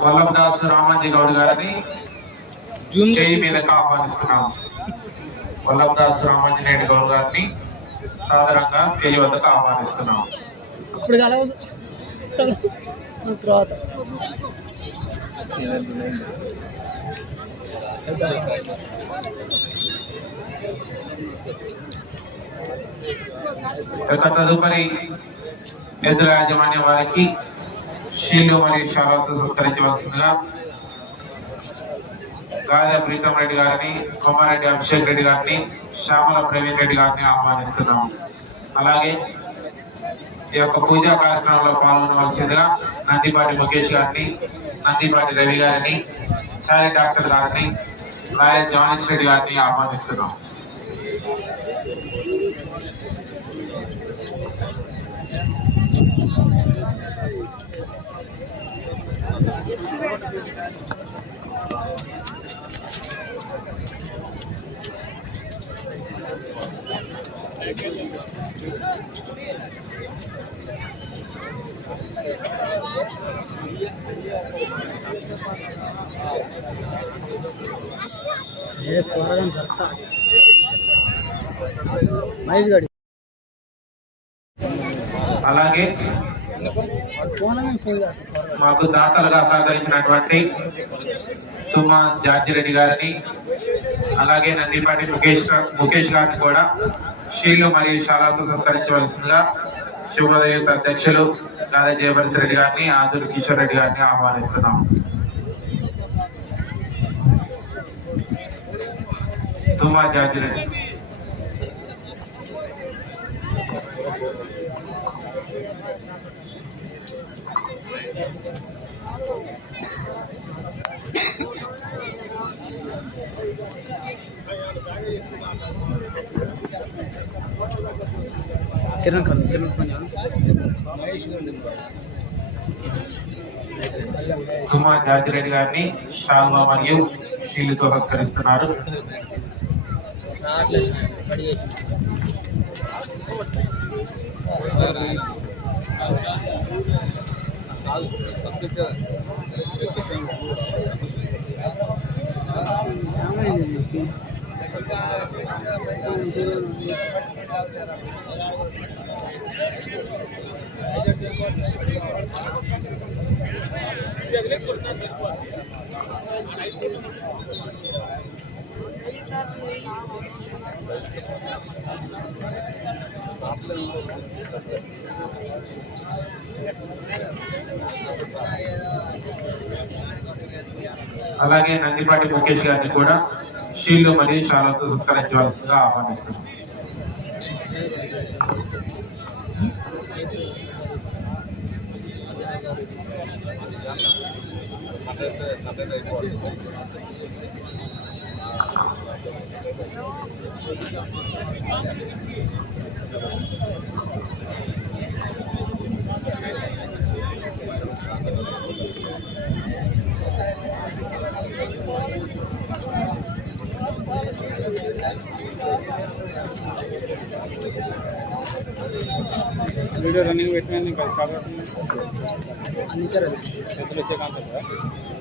వల్లభదాస్ రామాజీ గౌడ్ గారిని చేయి మీదకి ఆహ్వానిస్తున్నాం వల్లభదాస్ రామాంజనేయుడు గౌడ్ గారిని సాధారణంగా చేయి వద్దకు ఆహ్వానిస్తున్నాం. తర్వాత. తదుపరి ఎదురు యాజమాన్య వారికి షీలు మరియు షాలతో సత్కరించవలసిందిగా గాజా ప్రీతం రెడ్డి గారిని కొమారెడ్డి అభిషేక్ రెడ్డి గారిని శ్యామల ప్రవీణ్ రెడ్డి గారిని ఆహ్వానిస్తున్నాం అలాగే ఈ యొక్క పూజా కార్యక్రమంలో పాల్గొనవలసిందిగా నందిపాటి ముఖేష్ గారిని నందిపాటి రవి గారిని సాయి డాక్టర్ గారిని లాయర్ జానీష్ రెడ్డి గారిని ఆహ్వానిస్తున్నాం Thank you. అలాగే మాకు దాతలుగా సహకరించినటువంటి సుమా జార్జిరెడ్డి గారిని అలాగే నందిపాటి ముఖేష్ ముఖేష్ గారిని కూడా షీలు మరియు శాలాతో సత్కరించవలసిందిగా శుభోదయుత అధ్యక్షులు గాదా జయభరత్ రెడ్డి గారిని ఆదురు కిషోర్ రెడ్డి గారిని ఆహ్వానిస్తున్నాం. సుమా జార్జిరెడ్డి కిరణ్ కన్ కిరణ్ ఫోన్ మహేష్ సుమా జార్జిరెడ్డి గారిని షాల్వా మరియు షీలుతో సత్కరిస్తున్నారు ఏమైంది దీనికి? అలాగే నందిపాటి ముఖేష్ గారిని కూడా షీల్డ్ మరియు షాలతో సత్కరించవలసిందిగా ఆహ్వానిస్తున్నాం. వీడియో రన్నింగ్ పెట్టినా ఇంకా స్టార్ట్ అవుతుంది అందించారు అది పెద్దలు వచ్చే కాంటాక్ట్ లాస్ట్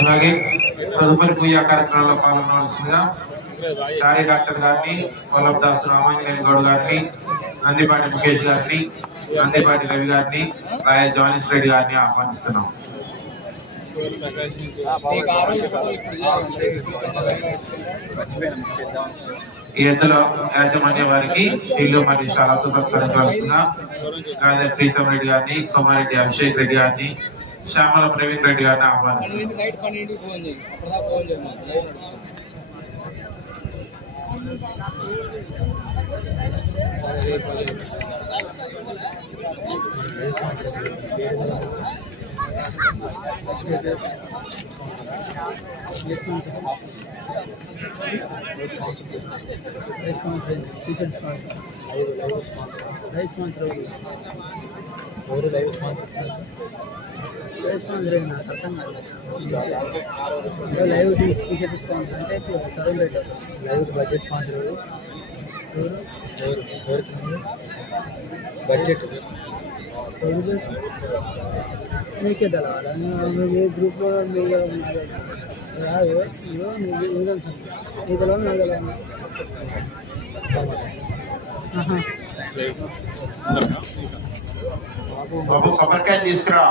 అలాగే తదుపరి పూజా కార్యక్రమంలో పాల్గొనవలసిందిగా సాయి డాక్టర్ గారిని వల్లభదాస్ రామాంజనేయులు గౌడ్ గారిని నందిపాటి ముఖేష్ గారిని నందిపాటి రవి గారిని రాయ జానీష్ రెడ్డి గారిని ఆహ్వానిస్తున్నాం. ఈ ఎద్దుల యాజమాన్య వారికి ఇల్లు మరియు చాలా సత్కరించవలసిన గాజా ప్రీతం రెడ్డి గారిని కుమారెడ్డి అభిషేక్ రెడ్డి గారిని శ్యామల ప్రవీణ్ రెడ్డి గారిని ఆహ్వానిస్తున్నాం. లైవ్ స్పాన్సర్ ఎవరు లైవ్ స్పాన్సర్ లైవ్ స్పాన్సర్ అయినా అర్థం కాదు లైవ్ టీషర్ట్ స్పాన్సర్ అంటే చదువు పెట్టారు లైవ్ బడ్జెట్ స్పాన్సర్ ఎవరు ఎవరు ఎవరు ఎవరికి బడ్జెట్ ఎవరు మీకే తెలవాలా నువ్వు మీ గ్రూప్లో మీ ఇవో ఇవో నువ్వు తెలుసు నీ తెలవాలి నాకు తెలవాలి ఆహా. బాబు కొబ్బరికాయ తీసుకురా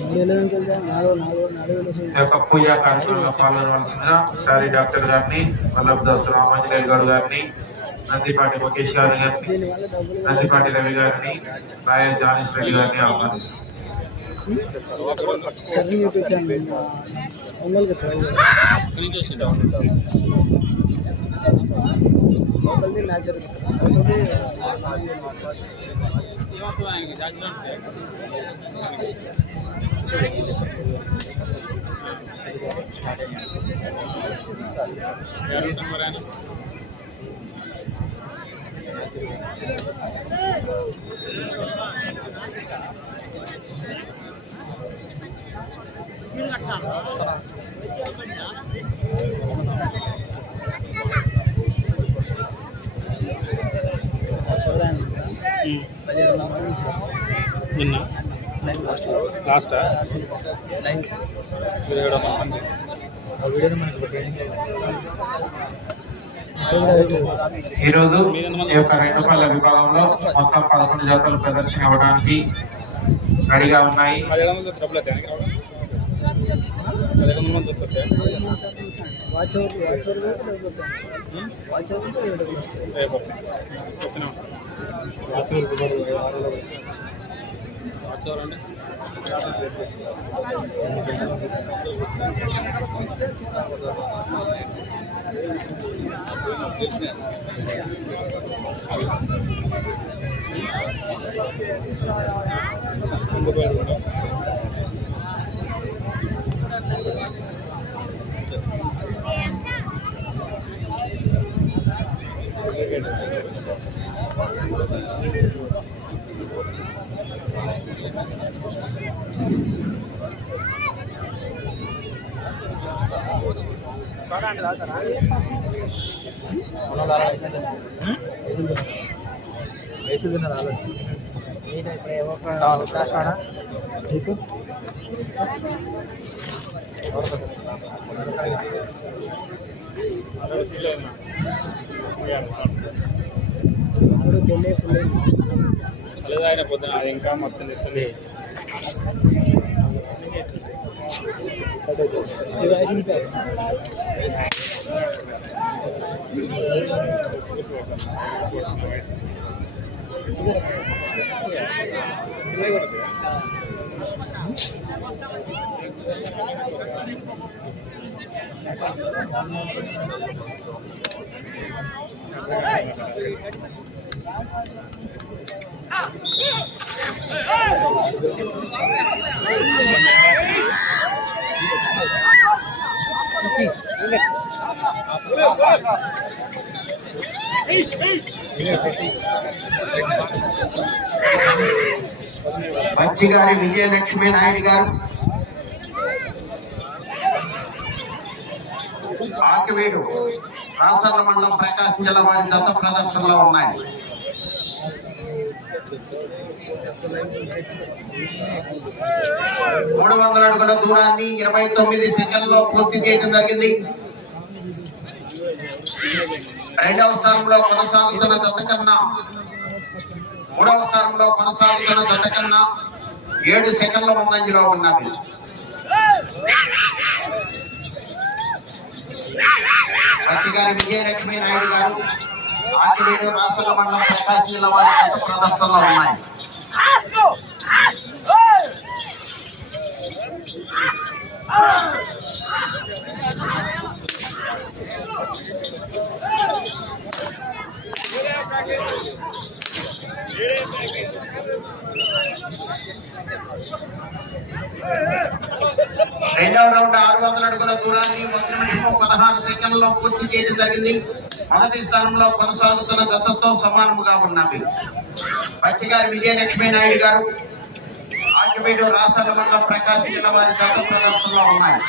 మూడు వేల నుంచి వెళ్తే నాలుగు నాలుగు నాలుగు వేలు వస్తుంది. ఈ యొక్క పూజా కార్యక్రమంలో పాల్గొనవలసిందిగా సారీ డాక్టర్ గారిని వల్లభ దాస్ రామాంజనేయ గౌడ్ గారిని నందిపాటి ముఖేష్ గారి గారిని దీనివల్ల డబ్బులు నందిపాటి రవి గారిని రాయ జానేష్ రెడ్డి గారిని ఆహ్వానిస్తున్నాం నిన్న లాస్ట్ వీడియోని మనకి ఈరోజు ఈ రోజు యొక్క రెండు పళ్ళ విభాగంలో మొత్తం పదకొండు జాతరలు ప్రదర్శన ఇవ్వడానికి రెడీగా ఉన్నాయి. పదిహేడు ఇంకొక నీకు ఇప్పుడు ठीक ఫుల్ ఆయన పొద్దున అది ఇంకా మొత్తం ఇస్తుంది ఇది ఐదు మంచి మంచిగారి విజయలక్ష్మి నాయుడు గారు. ఆకివేడు రాసన్న మండలం ప్రకాశం జిల్లా వారి దత్త ప్రదర్శనలో ఉన్నాయి. మూడు వందల అడుగుల దూరాన్ని ఇరవై తొమ్మిది సెకండ్లో పూర్తి చేయడం జరిగింది. రెండవ స్థానంలో కొనసాగుతున్న దత్త కన్నా మూడవ స్థానంలో కొనసాగుతున్న దత్త కన్నా ఏడు సెకండ్ల ముందంజలో ఉన్నవి సత్యగారి విజయలక్ష్మి నాయుడు గారు ఆకివీడు రాసల మండలం ప్రకాశం జిల్లా వారి ప్రదర్శనలో ఉన్నాయి. రెండవ రౌండ్ ఆరు వందల అడుగుల దూరాన్ని ఒక నిమిషం పదహారు సెకండ్లో పూర్తి చేయడం జరిగింది. మొదటి స్థానంలో కొనసాగుతున్న దత్తతో సమానముగా ఉన్నవి. పచ్చిగారి విజయలక్ష్మీ నాయుడు గారు ఆకిమేడు రాష్ట్ర మండలం ప్రకాశం వారి దత్త ప్రదర్శనలో ఉన్నాయి.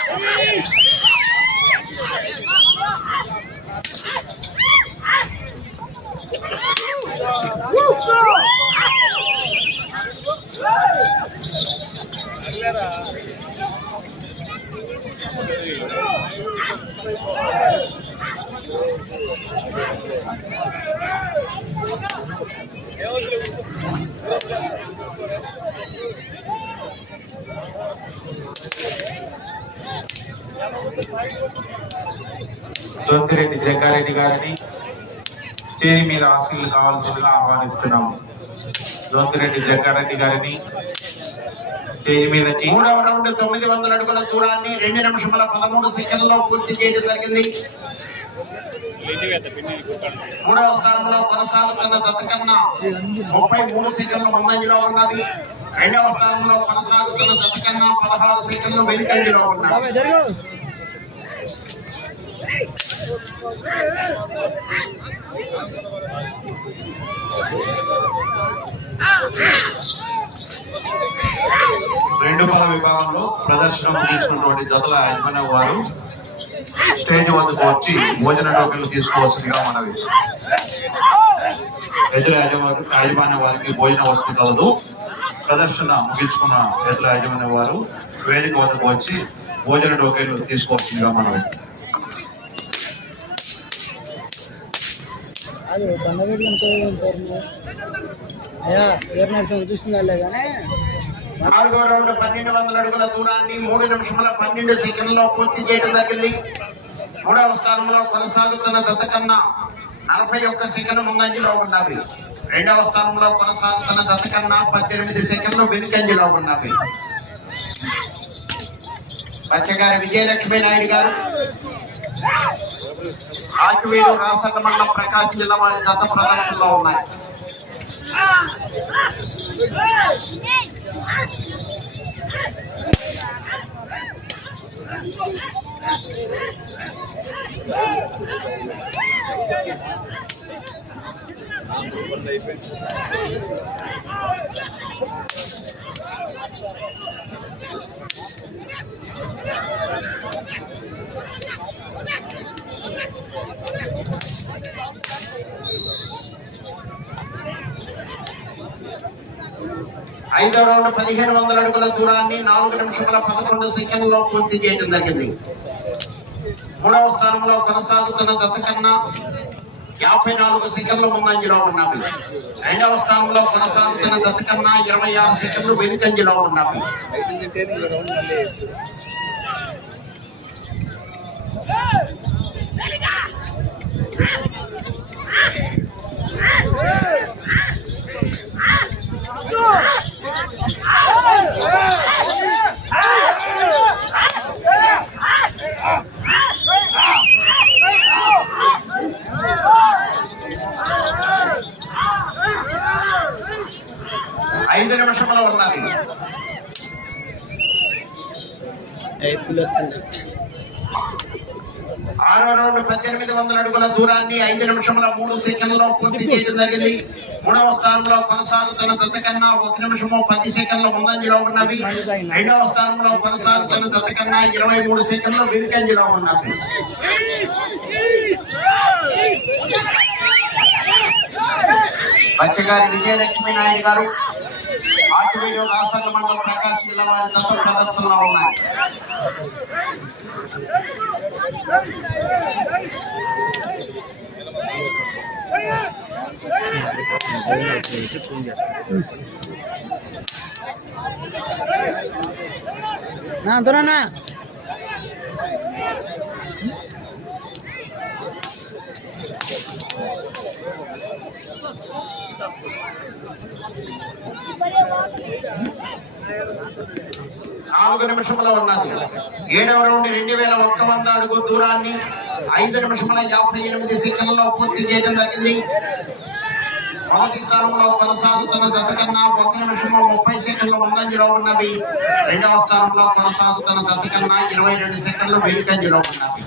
జ్యోతిరెడ్డి జగ్గారెడ్డి గారిని చేరి మీద ఆశీర్లు కావాల్సిందిగా ఆహ్వానిస్తున్నాము జ్యోతిరెడ్డి జగ్గారెడ్డి గారిని స్టేజ్ మీదకి మూడవ రౌండ్ తొమ్మిది వందల అడుగుల దూరాన్ని రెండు నిమిషముల పదమూడు సెకండ్లో పూర్తి చేయడం జరిగింది. మూడవ స్థానంలో కొనసాగుతున్న దత్తకన్న ముప్పై మూడు సెకండ్లు ముందంజలో ఉన్నది. రెండవ స్థానంలో కొనసాగుతున్న దత్తకన్న పదహారు సెకండ్లు వెనుకంజలో ఉన్నది. రెండు పాల విభాగంలో ప్రదర్శన తీసుకున్నటువంటి జతల యజమాని వారు స్టేజ్ వద్దకు వచ్చి భోజన టోకెన్లు తీసుకోవాల్సిందిగా మనవి. ఎదురు యజమాని యాజమాన్య వారికి భోజన వసతి కలదు. ప్రదర్శన ముగించుకున్న ఎదురు యాజమాన్య వారు వేదిక వద్దకు వచ్చి భోజన టోకెన్లు తీసుకోవాల్సిందిగా మనవి. అది బండగడ్డి ఉంటారు అయ్యా ఏర్ నర్సం కానీ నాలుగో రౌండ్ పన్నెండు వందల అడుగుల దూరాన్ని మూడు నిమిషముల పన్నెండు సెకండ్లో పూర్తి చేయడం జరిగింది. మూడవ స్థానంలో కొనసాగుతున్న దత్తకన్నా నలభై ఒక్క సెకండ్ ముందంజలో ఉన్నవి. రెండవ స్థానంలో కొనసాగుతున్న దత్తకన్నా పద్దెనిమిది సెకండ్లు వెనుకంజలో ఉన్నవి. పచ్చగారి విజయలక్ష్మి నాయుడు గారు. ఆకివీడు రాసన్న మండలం ప్రకాశం జిల్లా వారి దత్త ప్రదర్శనలో ఉన్నాయి Thank you. ఐదో రౌండ్ పదిహేను వందల అడుగుల దూరాన్ని నాలుగు నిమిషముల పదకొండు సెకండ్లో పూర్తి చేయడం జరిగింది. మూడవ స్థానంలో కొనసాగుతున్న దత్తకన్నా యాభై నాలుగు సెకండ్లు ముందంజలో ఉన్నాము. రెండవ స్థానంలో కొనసాగుతున్న దత్తకన్నా ఇరవై ఆరు సెకండ్లు వెనుకంజలో ఉన్నాము. ఐదు నిమిషంలో ఉన్నది ఆరో రౌండ్ పద్దెనిమిది వందల అడుగుల దూరాన్ని ఐదు నిమిషముల మూడు సెకండ్లో పూర్తి చేయడం జరిగింది. మూడవ స్థానంలో కొనసాగుతున్న దత్తకన్నా ఒక నిమిషము పది సెకండ్ల ముందంజలో ఉన్నవి. రెండవ స్థానంలో కొనసాగుతున్న దత్తకన్నా ఇరవై మూడు సెకండ్లు వెనుకంజలో ఉన్నవి. బచ్చగారి విజయలక్ష్మీ నాయుడు గారు ఆకివీడు రాసన్న మండలం ప్రకాశం జిల్లా వారి దత్త ప్రదర్శనలో ఉన్నాయి. నా అంతనా ఒక నిమిషంలో ఉన్నది. ఏడవ నుండి రెండు వేల ఒక్క వంద అడుగు దూరాన్ని ఐదు నిమిషముల యాభై ఎనిమిది సెకండ్లలో పూర్తి చేయడం జరిగింది. మొదటి స్థానంలో కొనసాగుతున్న జత కన్నా ఒక నిమిషము ముప్పై సెకండ్ల ముందంజలో ఉన్నవి. రెండవ స్థానంలో కొనసాగుతున్న జత కన్నా ఇరవై రెండు సెకండ్లు వెనుకంజలో ఉన్నవి.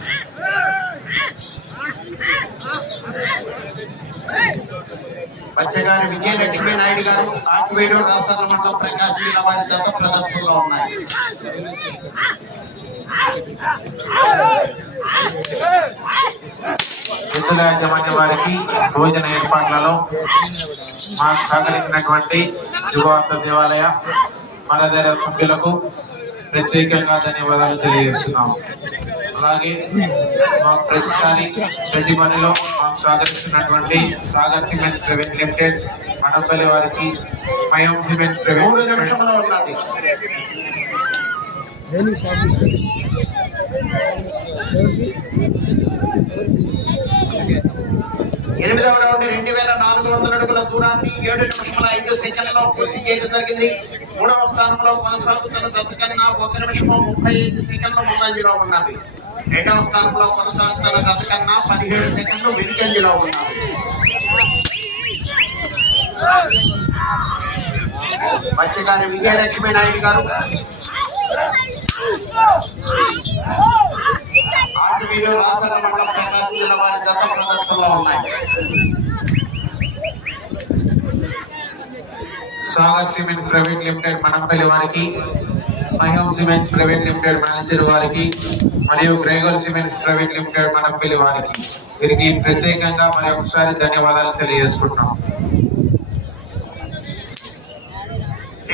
బచ్చగారి విజయలక్ష్మి నాయుడు గారు ఆకువేడు రాష్ట్రాల మండలం ప్రకాశ్ జిల్లా వారి చేత ప్రదర్శనలో ఉన్నాయి. ఎద్దుల యాజమాన్య వారికి భోజన ఏర్పాట్లలో మాకు సహకరించినటువంటి యువత దేవాలయ మనదర సభ్యులకు ప్రత్యేకంగా ధన్యవాదాలు తెలియజేస్తున్నాము. అలాగే మా ప్రతిసారి ప్రతి పనిలో మాకు సహకరిస్తున్నటువంటి Sagar cements private limited Madapalli వారికి మయం సిమెంట్స్ ప్రైవేట్ ఉన్నది ఎనిమిదవ రౌండ్ రెండు వేల నాలుగు వందల అడుగుల దూరాన్ని ఏడు నిమిషముల ఐదు సెకండ్లలో పూర్తి చేయడం జరిగింది. మూడవ స్థానంలో కొనసాగుతున్న దత్తకన్నా ఒక నిమిషము ముప్పై ఐదు సెకండ్ల ముందంజలో ఉన్నది రెండవ స్థానంలో కొనసాగుతున్న దత్తకన్నా పదిహేడు సెకండ్లు వెనుకంజలో ఉన్నది మత్స్యకారి విజయలక్ష్మి నాయుడు గారు. ఆర్టీవీలో రాసల మండలం ప్రకాశం జిల్లా వారి జత ప్రదర్శనలో ఉన్నాయి. Sagar cement private limited Manampalli వారికి Mahim cements private limited manager వారికి మరియు గ్రేగోల్ సిమెంట్స్ ప్రైవేట్ లిమిటెడ్ మనంపల్లి వారికి. వీరికి ప్రత్యేకంగా మరి ఒకసారి ధన్యవాదాలు తెలియజేసుకుంటున్నాం.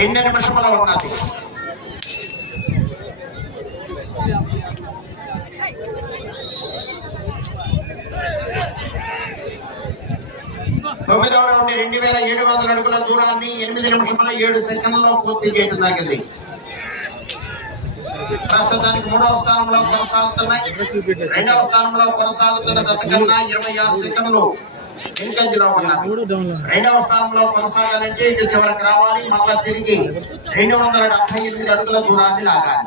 రెండు నిమిషముల ఉన్నది. తొమ్మిదవ రౌండ్ రెండు వేల ఏడు వందల అడుగుల దూరాన్ని ఎనిమిది నిమిషముల ఏడు సెకండ్లలో పూర్తి చేయడం జరిగింది. ప్రస్తుతానికి మూడవ స్థానంలో కొనసాగుతున్నాయి రెండవ స్థానంలో కొనసాగుతున్న జత ఇరవై ఆరు సెకండ్లు వెనుకంజలో ఉన్నవి రెండవ స్థానంలో కొనసాగాలంటే ఇటు చివరికి రావాలి. మళ్ళా తిరిగి రెండు వందల డెబ్బై ఎనిమిది అడుగుల దూరాన్ని లాగాలి.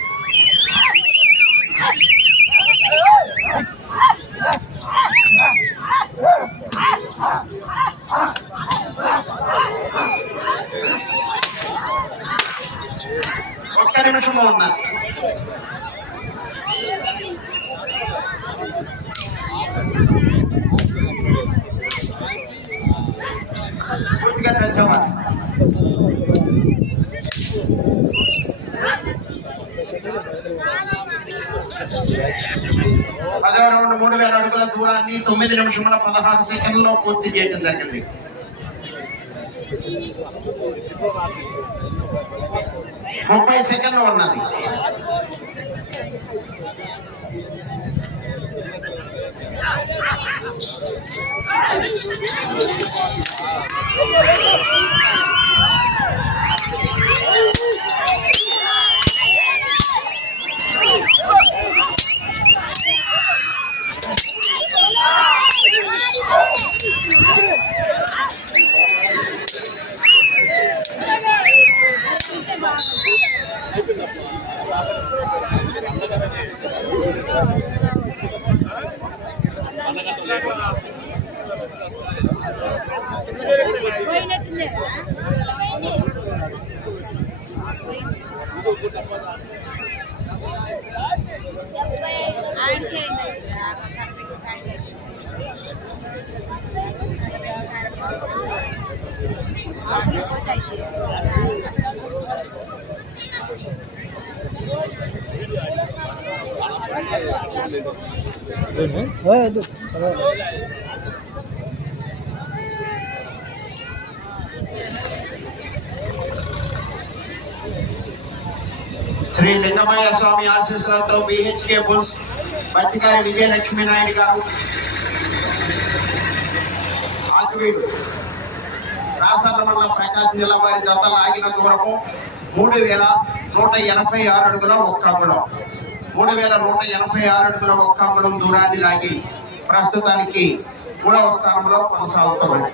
పదవ రౌండ్ మూడు వేల అడుగుల దూరాన్ని తొమ్మిది నిమిషముల పదహారు సెకండ్లో పూర్తి చేయడం జరిగింది ముప్పై సెకండ్లు ఉన్నది వద్దు శ్రీ లింగమయ్య స్వామి ఆశీస్సులతో బిహెచ్కే బుల్స్ బచ్చిగారి విజయలక్ష్మి నాయుడు గారు ఆకువీడు రాసర్ల మండలం ప్రకాశం జిల్లా వారి జత లాగిన దూరము మూడు వేల నూట ఎనభై ఆరు అడుగుల ఒక్క అంగుళం మూడు వేల నూట ఎనభై ఆరు అడుగుల ఒక్క అంగుళం దూరాన్ని లాగి ప్రస్తుతానికి మూడవ స్థానంలో కొనసాగుతున్నాయి